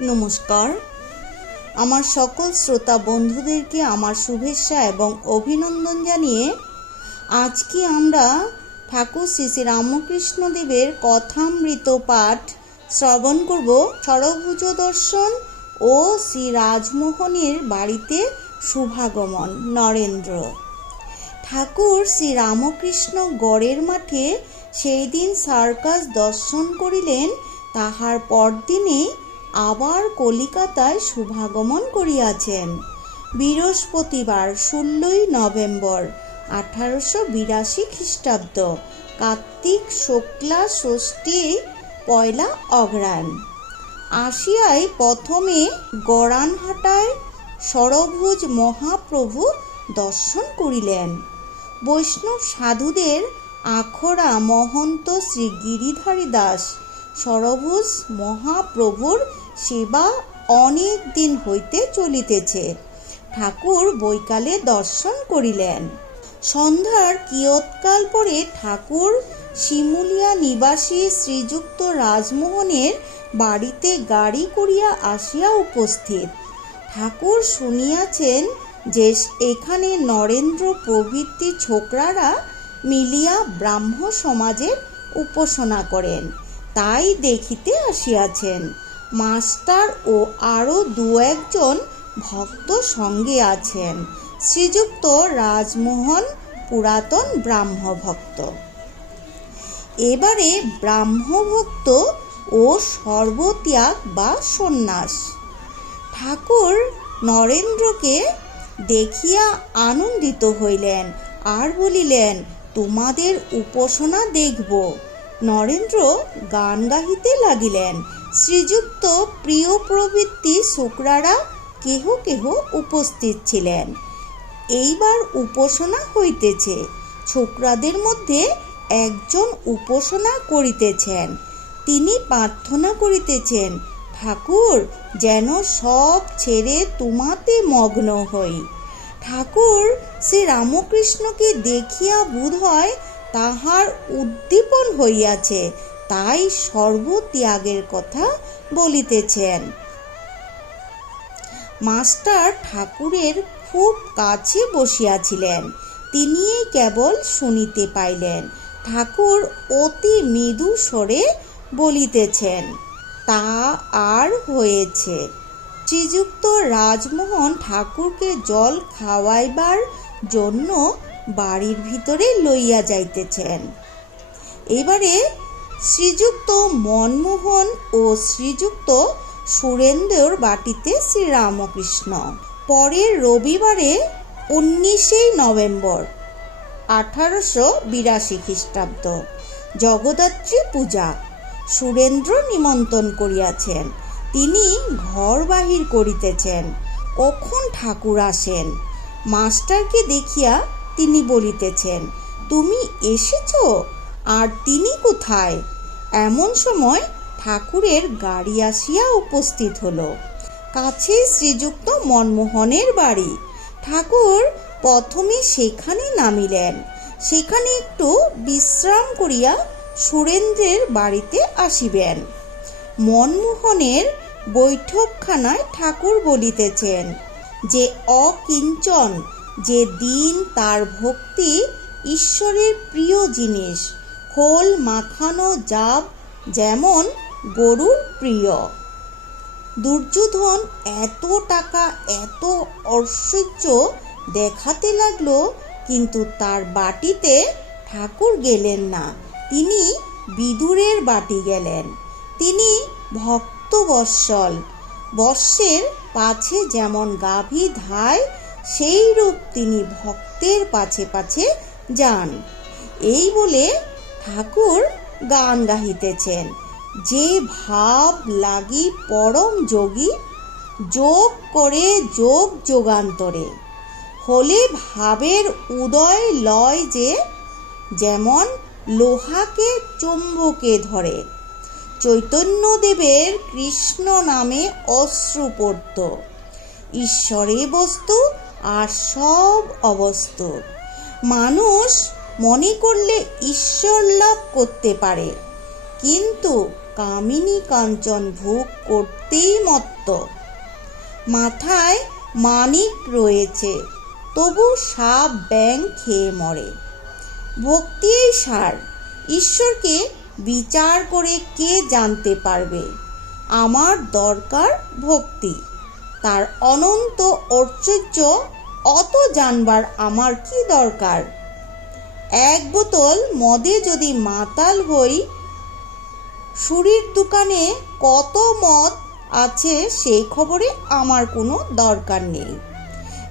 নমস্কার। আমার সকল শ্রোতা বন্ধুদেরকে আমার শুভেচ্ছা এবং অভিনন্দন জানিয়ে আজকে আমরা ঠাকুর শ্রী শ্রী রামকৃষ্ণদেবের কথামৃত পাঠ শ্রবণ করব। সরভুজ দর্শন ও শ্রী রাজমোহনের বাড়িতে শুভাগমন, নরেন্দ্র। ঠাকুর শ্রী রামকৃষ্ণ গড়ের মাঠে সেই দিন সার্কাস দর্শন করিলেন। তাহার পরদিনে আবার কলিকাতায় শুভাগমন করিয়াছেন। বৃহস্পতিবার, ষোলোই নভেম্বর, আঠারোশো বিরাশি খ্রিস্টাব্দ, কার্তিক শুক্লা ষষ্ঠী, পয়লা অগ্রায়ণ আসিয়ায় প্রথমে গড়ানহাটায় সরভুজ মহাপ্রভু দর্শন করিলেন। বৈষ্ণব সাধুদের আখড়া মহন্ত শ্রী গিরিধারী দাস সরভুজ মহাপ্রভুর সেবা অনেক দিন হইতে চলিতেছে। ঠাকুর বৈকালে দর্শন করিলেন। সন্ধ্যার কিয়ৎকাল পরে ঠাকুর শিমুলিয়া নিবাসী শ্রীযুক্ত রাজমোহনের বাড়িতে গাড়ি করিয়া আসিয়া উপস্থিত। ঠাকুর শুনিয়াছেন যে এখানে নরেন্দ্র প্রভৃতি ছোকরারা মিলিয়া ব্রাহ্ম সমাজের উপাসনা করেন। তাই দেখিতে আসিয়াছেন। মাস্টার ও আরও দু একজন ভক্ত সঙ্গে আছেন। শ্রীযুক্ত রাজমোহন, পুরাতন ব্রাহ্মভক্ত। এবারে ব্রাহ্মভক্ত ও সর্বত্যাগ বা সন্ন্যাস। ঠাকুর নরেন্দ্রকে দেখিয়া আনন্দিত হইলেন আর বলিলেন, তোমাদের উপাসনা দেখব। নরেন্দ্র গান গাহিতে লাগিলেন। শ্রীযুক্ত প্রিয় প্রবৃত্তি শুক্রারা কেহ কেহ উপস্থিত ছিলেন। এইবার উপাসনা হইতেছে। ছোকরাদের মধ্যে একজন উপাসনা করিতেছেন। তিনি প্রার্থনা করিতেছেন, ঠাকুর, যেন সব ছেড়ে তোমাতে মগ্ন হই। ঠাকুর শ্রী রামকৃষ্ণকে দেখিয়া বোধ হয় তাহার উদ্দীপন হইয়াছে, তাই সর্বত্যাগের কথা বলিতেছেন। মাস্টার ঠাকুরের খুব কাছে বসিয়াছিলেন, তিনিই কেবল শুনিতে পাইলেন। ঠাকুর অতি মৃদু স্বরে বলিতেছেন, তা আর হয়েছে। শ্রীযুক্ত রাজমোহন ঠাকুরকে জল খাওয়াইবার জন্য বাড়ির ভিতরে লইয়া যাইতেছেন। এবারে শ্রীযুক্ত মনমোহন ও শ্রীযুক্ত সুরেন্দ্রর বাটিতে শ্রীরামকৃষ্ণ। পরের রবিবারে উনিশেই নভেম্বর, আঠারোশো বিরাশি খ্রিস্টাব্দ, জগদ্ধাত্রী পূজা। সুরেন্দ্র নিমন্ত্রণ করিয়াছেন। তিনি ঘর বাহির করিতেছেন। কখন ঠাকুর আসেন? মাস্টারকে দেখিয়া তিনি বলিতেছেন, তুমি এসেছ? আর তিনি কোথায়? এমন সময় ঠাকুরের গাড়ি আসিয়া উপস্থিত হলো। কাছে শ্রীযুক্ত মনমোহনের বাড়ি। ঠাকুর প্রথমে সেখানে নামিলেন। সেখানে একটু বিশ্রাম করিয়া সুরেন্দ্রের বাড়িতে আসিবেন। মনমোহনের বৈঠকখানায় ঠাকুর বলিতেছেন যে, অকিঞ্চন যে দিন তার ভক্তি ঈশ্বরের প্রিয় জিনিস, খোল মাখানো জাব যেমন গরুর প্রিয়। দুর্যোধন এত টাকা, এত ঐশ্বর্য দেখাতে লাগল, কিন্তু তার বাটিতে ঠাকুর গেলেন না। তিনি বিদুরের বাটি গেলেন। তিনি ভক্তবৎসল। বর্ষের পাছে যেমন গাভী ধায় সেই রূপ তিনি ভক্তের পাছে পাছে যান। এই বলে ঠাকুর গান গাহিতেছেন। যে ভাব লাগি পরম যোগী, যোগ করে যোগ যোগান্তরে। হলে ভাবের উদয় লয় যে, যেমন লোহাকে চুম্বকে ধরে। চৈতন্যদেবের কৃষ্ণ নামে অশ্রু পড়ত। ঈশ্বরে বস্তু আর সব অবস্তু। মানুষ মনে করলে ঈশ্বর লাভ করতে পারে, কিন্তু কামিনী কাঞ্চন ভোগ করতেই মত্ত। মাথায় মানিক রয়েছে, তবু সাপ ব্যাং খেয়ে মরে। ভক্তিই সার, ঈশ্বরকে বিচার করে কে জানতে পারবে? আমার দরকার ভক্তি। তার অনন্ত ঐশ্বর্য অত জানবার আমার কি দরকার? এক বোতল মদে যদি মাতাল হই, সুরির দোকানে কত মদ আছে সেই খবরে আমার কোনো দরকার নেই।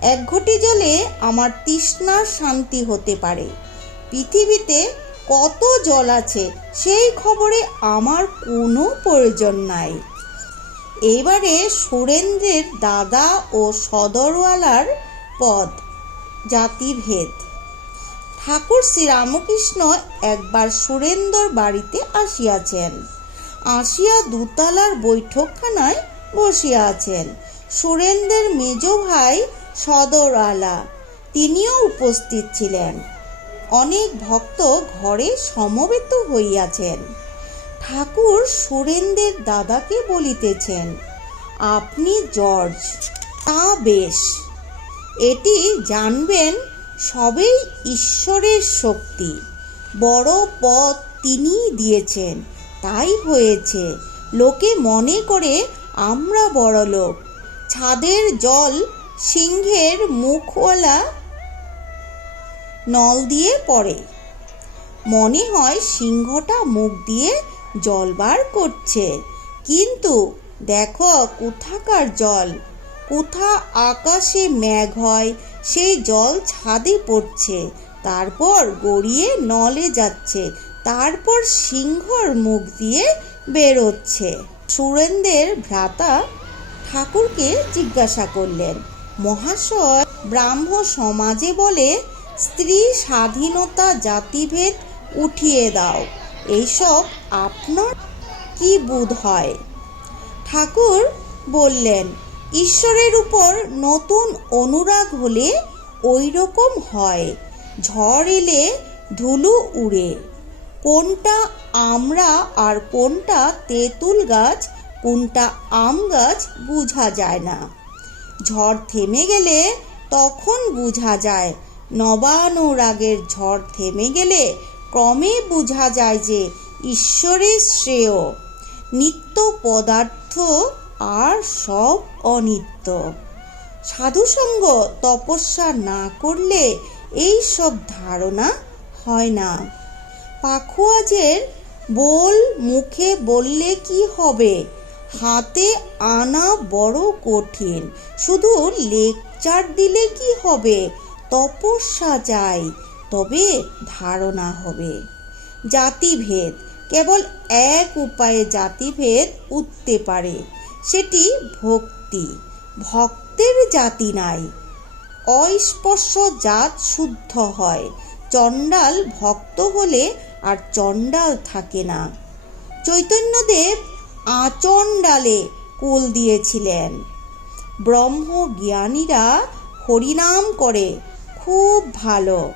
এক ঘটি জলে আমার তৃষ্ণার শান্তি হতে পারে। পৃথিবীতে কত জল আছে সেই খবরে আমার কোনো প্রয়োজন নাই। এবারে সুরেন্দ্রের দাদা ও সদরওয়ালার পদ, জাতিভেদ। ঠাকুর শ্রীরামকৃষ্ণ একবার সুরেন্দর বাড়িতে আসিয়াছেন। আসিয়া দুতলার বৈঠকখানায় বসিয়া আছেন সুরেন্দ্রের মেজ ভাই সদরওয়ালা তিনিও উপস্থিত ছিলেন। অনেক ভক্ত ঘরে সমবেত হইয়াছেন। ঠাকুর সুরেন্দ্রের দাদাকে বলিতেছেন, আপনি জর্জ, তা বেশ। এটি জানবেন সবেই ঈশ্বরের শক্তি। বড় পথ তিনিই দিয়েছেন, তাই হয়েছে। লোকে মনে করে আমরা বড় লোক। ছাদের জল সিংহের মুখওয়ালা নল দিয়ে পড়ে। মনে হয় সিংহটা মুখ দিয়ে জল বার করছে। কিন্তু দেখো কোথাকার জল। কোথা আকাশে মেঘ হয়, সেই জল ছাদে পড়ছে। তারপর গড়িয়ে নলে যাচ্ছে, তারপর সিংহর মুখ দিয়ে বেরোচ্ছে। সুরেন্দ্রের ভ্রাতা ঠাকুরকে জিজ্ঞাসা করলেন, মহাশয়, ব্রাহ্ম সমাজে বলে স্ত্রী স্বাধীনতা জাতিভেদ উঠিয়ে দাও, এইসব আপনার কি বোধ হয়? ঠাকুর বললেন ঈশ্বরের উপর নতুন অনুরাগ হলে ওই রকম হয়। ঝড় এলে ধুলো উড়ে। কোনটা আমরা আর কোনটা তেঁতুল গাছ, কোনটা আম গাছ বোঝা যায় না। ঝড় থেমে গেলে তখন বোঝা যায়। নবানুরাগের ঝড় থেমে গেলে ক্রমে বোঝা যায় যে ঈশ্বরের শ্রেয়। নিত্য পদার্থ আর সব অনিত্য। সাধুসঙ্গ তপস্যা না করলে এই সব ধারণা হয় না। পাখোয়াজের বল মুখে বললে কি হবে? হাতে আনা বড় কঠিন। শুধু লেকচার দিলে কি হবে? তপস্যা চাই তবে ধারণা হবে। জাতিভেদ, কেবল এক উপায়ে জাতিভেদ উঠতে পারে। সেটি ভক্তি। ভক্তের জাতি নাই। অস্পর্শ জাত শুদ্ধ হয়। চণ্ডাল ভক্ত হলে আর চণ্ডাল থাকে না। চৈতন্যদেব আচণ্ডালে কুল দিয়েছিলেন। ব্রহ্ম জ্ঞানীরা হরিনাম করে, খুব ভালো।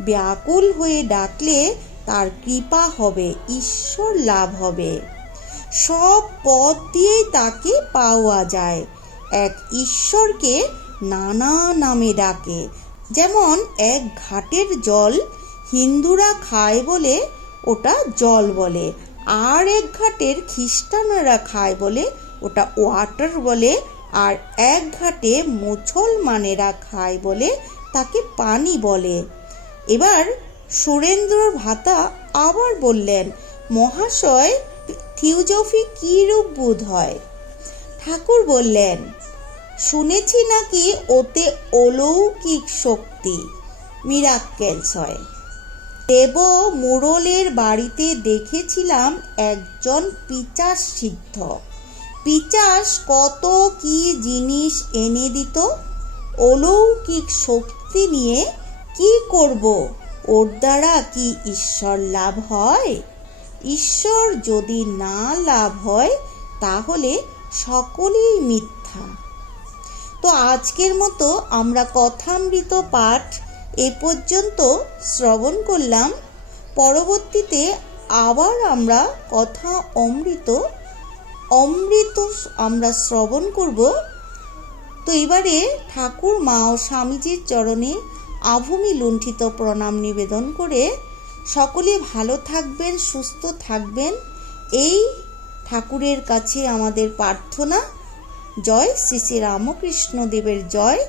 ব্যাকুল হয়ে ডাকলে তার কৃপা হবে, ঈশ্বর লাভ হবে। সব পথ দিয়েই তাকে পাওয়া যায়। এক ঈশ্বরকে নানা নামে ডাকে। যেমন এক ঘাটের জল হিন্দুরা খায় বলে ওটা জল বলে, আর এক ঘাটের খ্রিস্টানরা খায় বলে ওটা ওয়াটার বলে, আর এক ঘাটে মুসলমানেরা খায় বলে তাকে পানি বলে। এবার সুরেন্দ্র ভাতা আবার বললেন, মহাশয় থিওজফি কী রূপ বোধ হয়? ঠাকুর বললেন, শুনেছি নাকি ওতে অলৌকিক শক্তি মিরাক্কেলস হয় দেব মুরলের বাড়িতে দেখেছিলাম একজন পিচাস সিদ্ধ। পিচাস কত কি জিনিস এনে দিত? অলৌকিক শক্তি নিয়ে কি করব? ওর দ্বারা কি ঈশ্বর লাভ হয়? ঈশ্বর যদি না লাভ হয়, তাহলে সকলেই মিথ্যা। তো আজকের মতো আমরা কথামৃত পাঠ এ পর্যন্ত শ্রবণ করলাম। পরবর্তীতে আবার আমরা কথা অমৃত অমৃত আমরা শ্রবণ করব। তো এবারে ঠাকুর মা ও স্বামীজির চরণে আভূমি লুণ্ঠিত প্রণাম নিবেদন করে সকলে ভালো থাকবেন, সুস্থ থাকবেন। এই ঠাকুরের কাছে আমাদের প্রার্থনা। জয় শ্রী শ্রী রামকৃষ্ণ দেবের জয়।